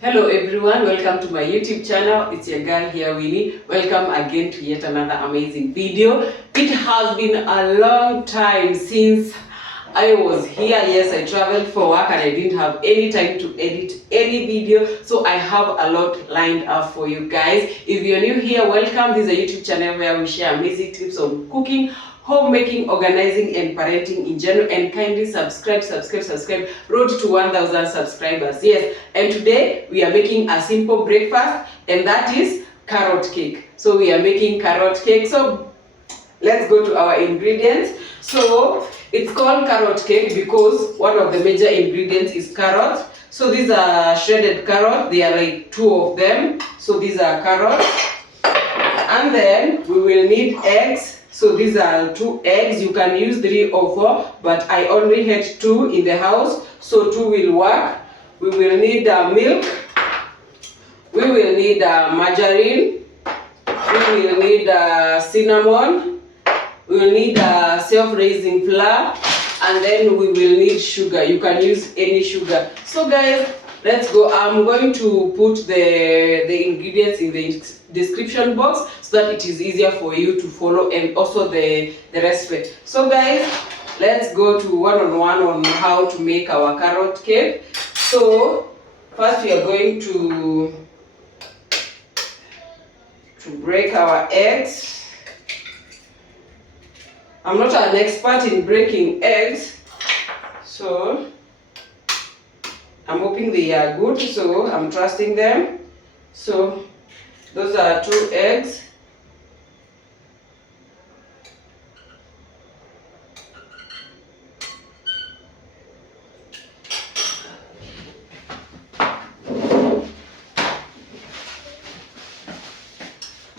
Hello everyone, welcome to my YouTube channel. It's your girl here, Winnie. Welcome again to yet another amazing video. It has been a long time since I was here. Yes, I traveled for work and I didn't have any time to edit any video. So I have a lot lined up for you guys. If you're new here, welcome. This is a YouTube channel where we share amazing tips on cooking, homemaking, organizing, and parenting in general. And kindly subscribe. Road to 1,000 subscribers. Yes, and today we are making a simple breakfast, and that is carrot cake. So we are making carrot cake. So let's go to our ingredients. So it's called carrot cake because one of the major ingredients is carrots. So these are shredded carrots. There are like 2 of them. So these are carrots. And then we will need eggs. So these are 2 eggs. You can use 3 or 4, but I only had 2 in the house, so 2 will work. We will need milk. We will need margarine. We will need cinnamon. We will need self-raising flour, and then we will need sugar. You can use any sugar. So guys, let's go. I'm going to put the ingredients in the description box so that it is easier for you to follow, and also the recipe. So guys, let's go to one-on-one on how to make our carrot cake. So first we are going to break our eggs. I'm not an expert in breaking eggs, so I'm hoping they are good, so I'm trusting them. So those are 2 eggs.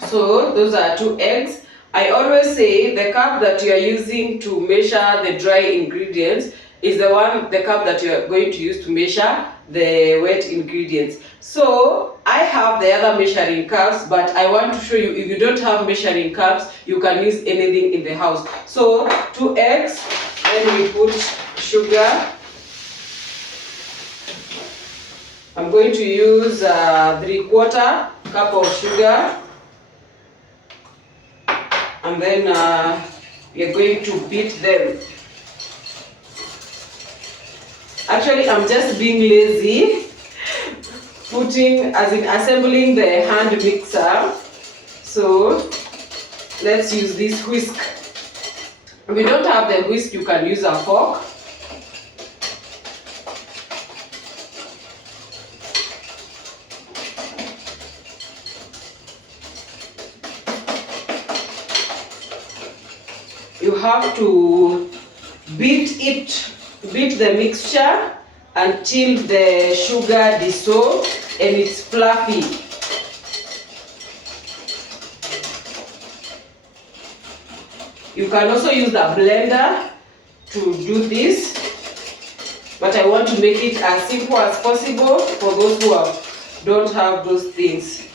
So those are 2 eggs. I always say the cup that you are using to measure the dry ingredients is the cup that you are going to use to measure the wet ingredients. So I have the other measuring cups, but I want to show you, if you don't have measuring cups, you can use anything in the house. So 2 eggs, then we put sugar. I'm going to use 3/4 cup of sugar. And then we are going to beat them. Actually, I'm just being lazy, assembling the hand mixer. So let's use this whisk. If you don't have the whisk, you can use a fork. You have to beat the mixture until the sugar dissolves and it's fluffy. You can also use the blender to do this, but I want to make it as simple as possible for those who don't have those things.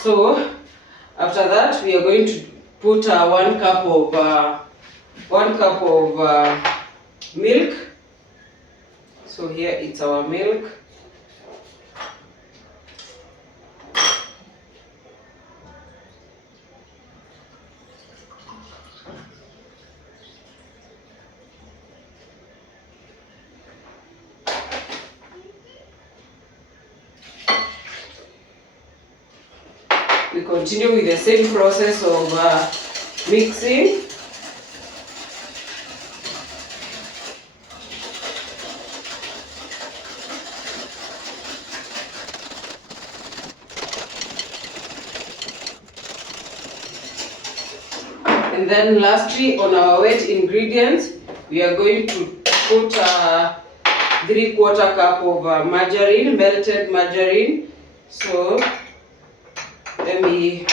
So after that, we are going to put 1 cup of milk. So here it's our milk. We continue with the same process of mixing. And then lastly, on our wet ingredients, we are going to put 3/4 cup of margarine, melted margarine. So let me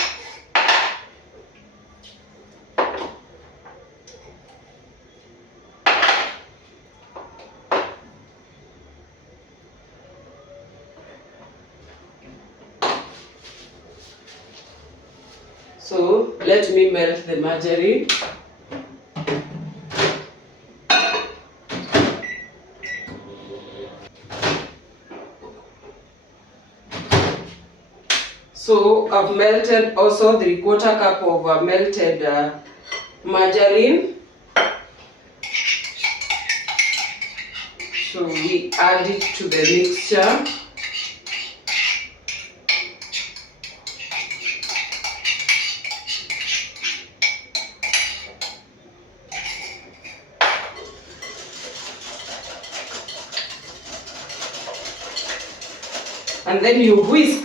let me melt the margarine. So I've melted also 3/4 cup of melted margarine. So we add it to the mixture. And then you whisk.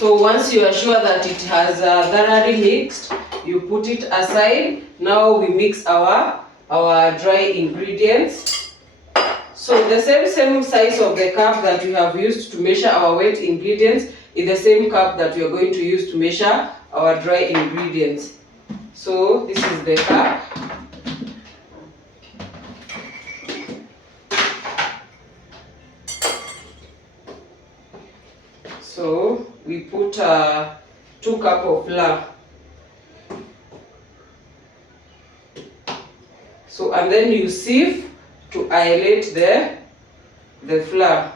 So once you are sure that it has thoroughly mixed, you put it aside. Now we mix our dry ingredients. So the same size of the cup that we have used to measure our wet ingredients is the same cup that we are going to use to measure our dry ingredients. So this is the cup. So we put 2 cups of flour. So and then you sieve to isolate the flour.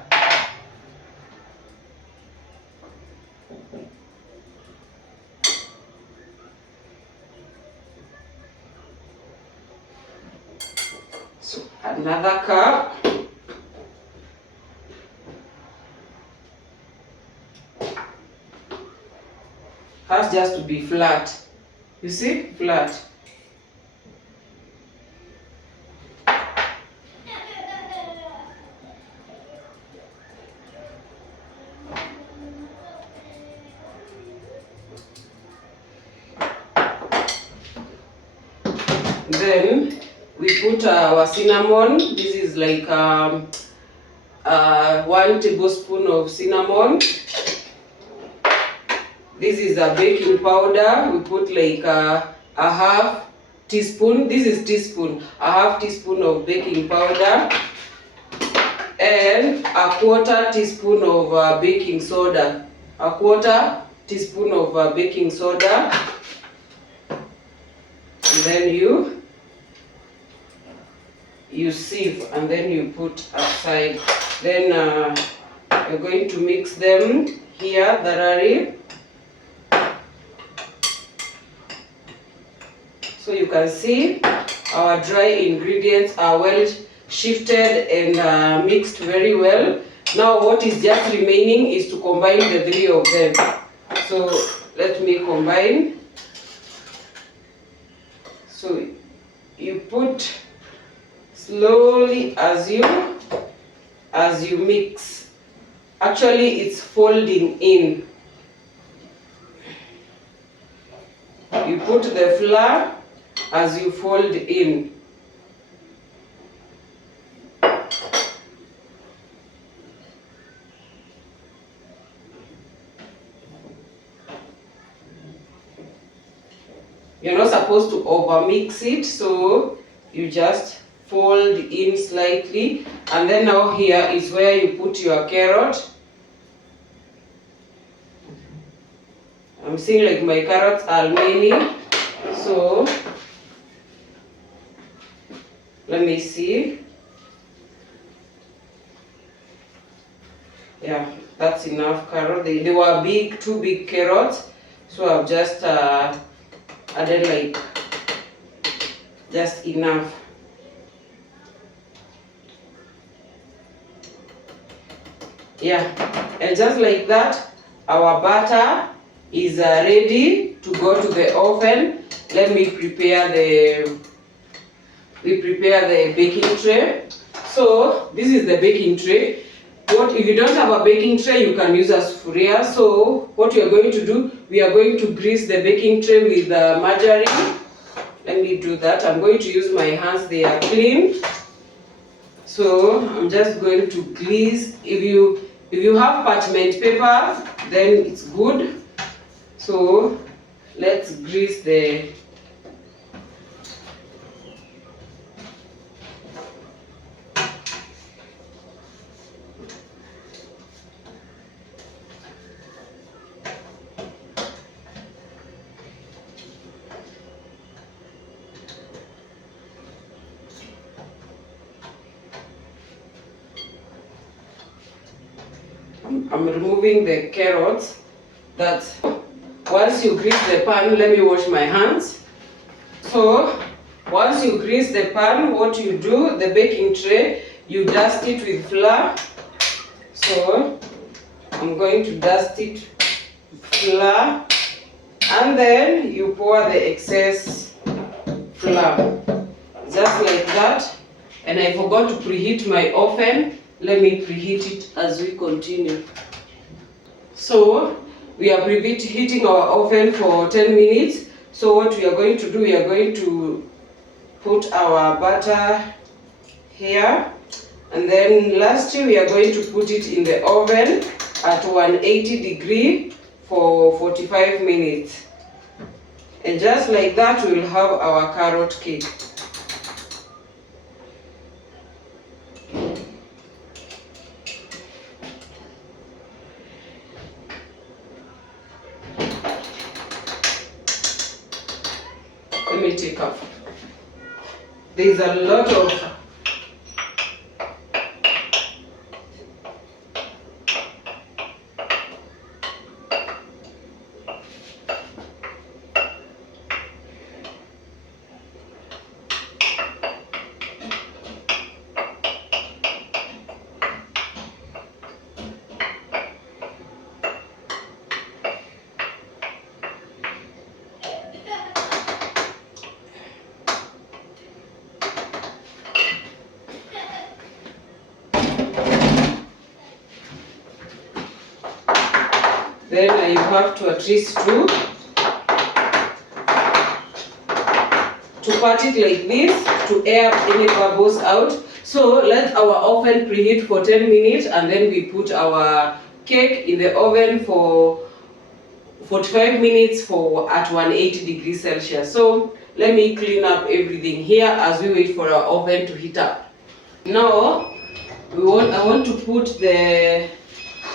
So another cup. Has just to be flat. You see? Flat. Then we put our cinnamon. This is like 1 tablespoon of cinnamon. This is a baking powder. We put like a half teaspoon. This is teaspoon. A half teaspoon of baking powder. And a 1/4 teaspoon of baking soda. A 1/4 teaspoon of baking soda. And then you sieve and then you put aside. Then you're going to mix them here thoroughly. So you can see our dry ingredients are well shifted and mixed very well. Now what is just remaining is to combine the 3 of them. So let me combine. So you put slowly as you mix. Actually it's folding in. You put the flour as you fold in. You're not supposed to overmix it, so you just fold in slightly. And then now here is where you put your carrot. I'm seeing like my carrots are many, so let me see. Yeah, that's enough carrot. They were big, 2 big carrots, so I've just added like just enough. Yeah, and just like that, our butter is ready to go to the oven. Let me prepare the baking tray. So this is the baking tray. If you don't have a baking tray, you can use a sufuria. So what we are going to do, we are going to grease the baking tray with margarine. Let me do that. I'm going to use my hands, they are clean. So I'm just going to grease. If you have parchment paper, then it's good. So let's grease the I'm removing the carrots. That's once you grease the pan, let me wash my hands. So once you grease the pan, what you do, the baking tray, you dust it with flour. So I'm going to dust it with flour, and then you pour the excess flour, just like that. And I forgot to preheat my oven. Let me preheat it as we continue. So we are preheating our oven for 10 minutes. So what we are going to do, we are going to put our butter here, and then lastly we are going to put it in the oven at 180 degree for 45 minutes. And just like that, we will have our carrot cake. Let me take up. There's a lot of then you have to at least to pat it like this to air any bubbles out. So let our oven preheat for 10 minutes, and then we put our cake in the oven for 45 minutes at 180 degrees Celsius. So let me clean up everything here as we wait for our oven to heat up. Now I want to put the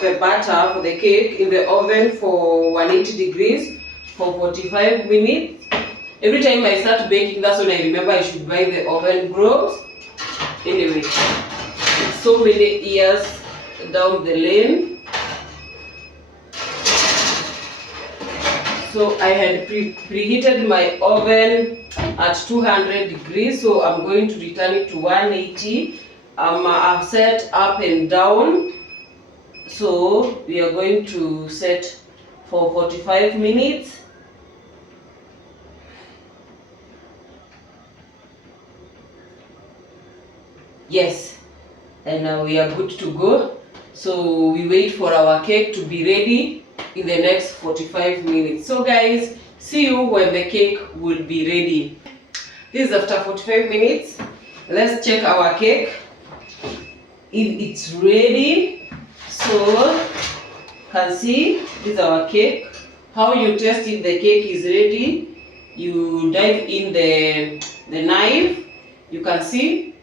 batter for the cake in the oven for 180 degrees for 45 minutes. Every time I start baking, that's when I remember I should buy the oven globes. Anyway, so many years down the lane. So I had preheated my oven at 200 degrees, so I'm going to return it to 180. I've set up and down. So we are going to set for 45 minutes. Yes, and now we are good to go. So we wait for our cake to be ready in the next 45 minutes. So guys, see you when the cake will be ready. This is after 45 minutes. Let's check our cake if it's ready. So you can see this is our cake. How you test if the cake is ready, you dive in the knife. You can see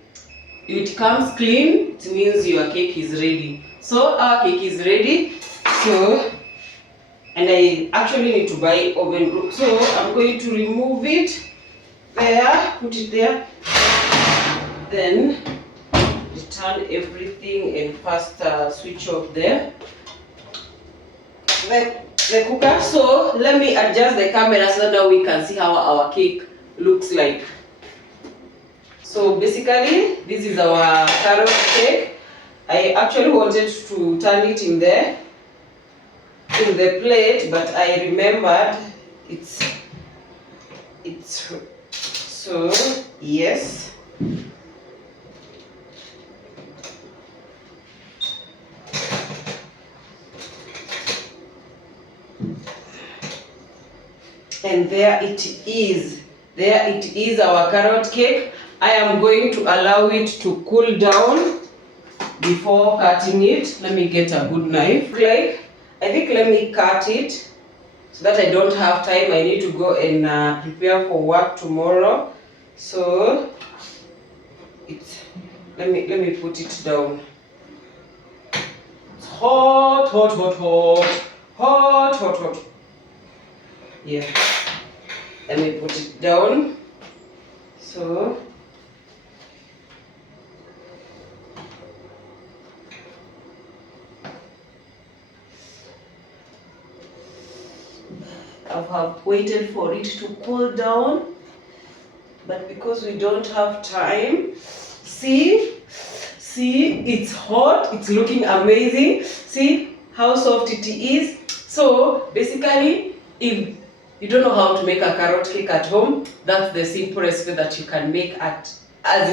if it comes clean, it means your cake is ready. So our cake is ready. So, and I actually need to buy oven glue. So I'm going to remove it there, put it there, then return everything and first switch off the cooker. So let me adjust the camera so that we can see how our cake looks like. So basically, this is our carrot cake. I actually wanted to turn it in the plate, but I remembered it's so yes. And there it is. There it is, our carrot cake. I am going to allow it to cool down before cutting it. Let me get a good knife. I think let me cut it so that I don't have time. I need to go and prepare for work tomorrow. So let me put it down. It's hot, hot, hot, hot, hot, hot, hot. Yeah. Let me put it down. So I have waited for it to cool down, but because we don't have time, see, it's hot, it's looking amazing. See how soft it is. So basically, if you don't know how to make a carrot cake at home, that's the simple recipe that you can make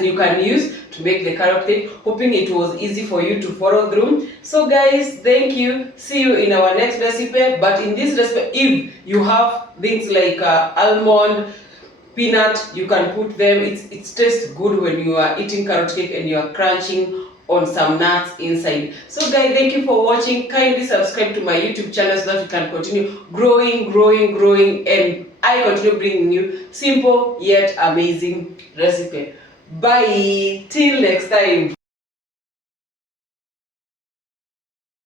you can use to make the carrot cake. Hoping it was easy for you to follow through. So guys, thank you. See you in our next recipe. But in this recipe, if you have things like almond, peanut, you can put them. It tastes good when you are eating carrot cake and you are crunching on some nuts inside. So guys, thank you for watching. Kindly subscribe to my YouTube channel so that we can continue growing, and I continue bringing you simple yet amazing recipe. Bye till next time.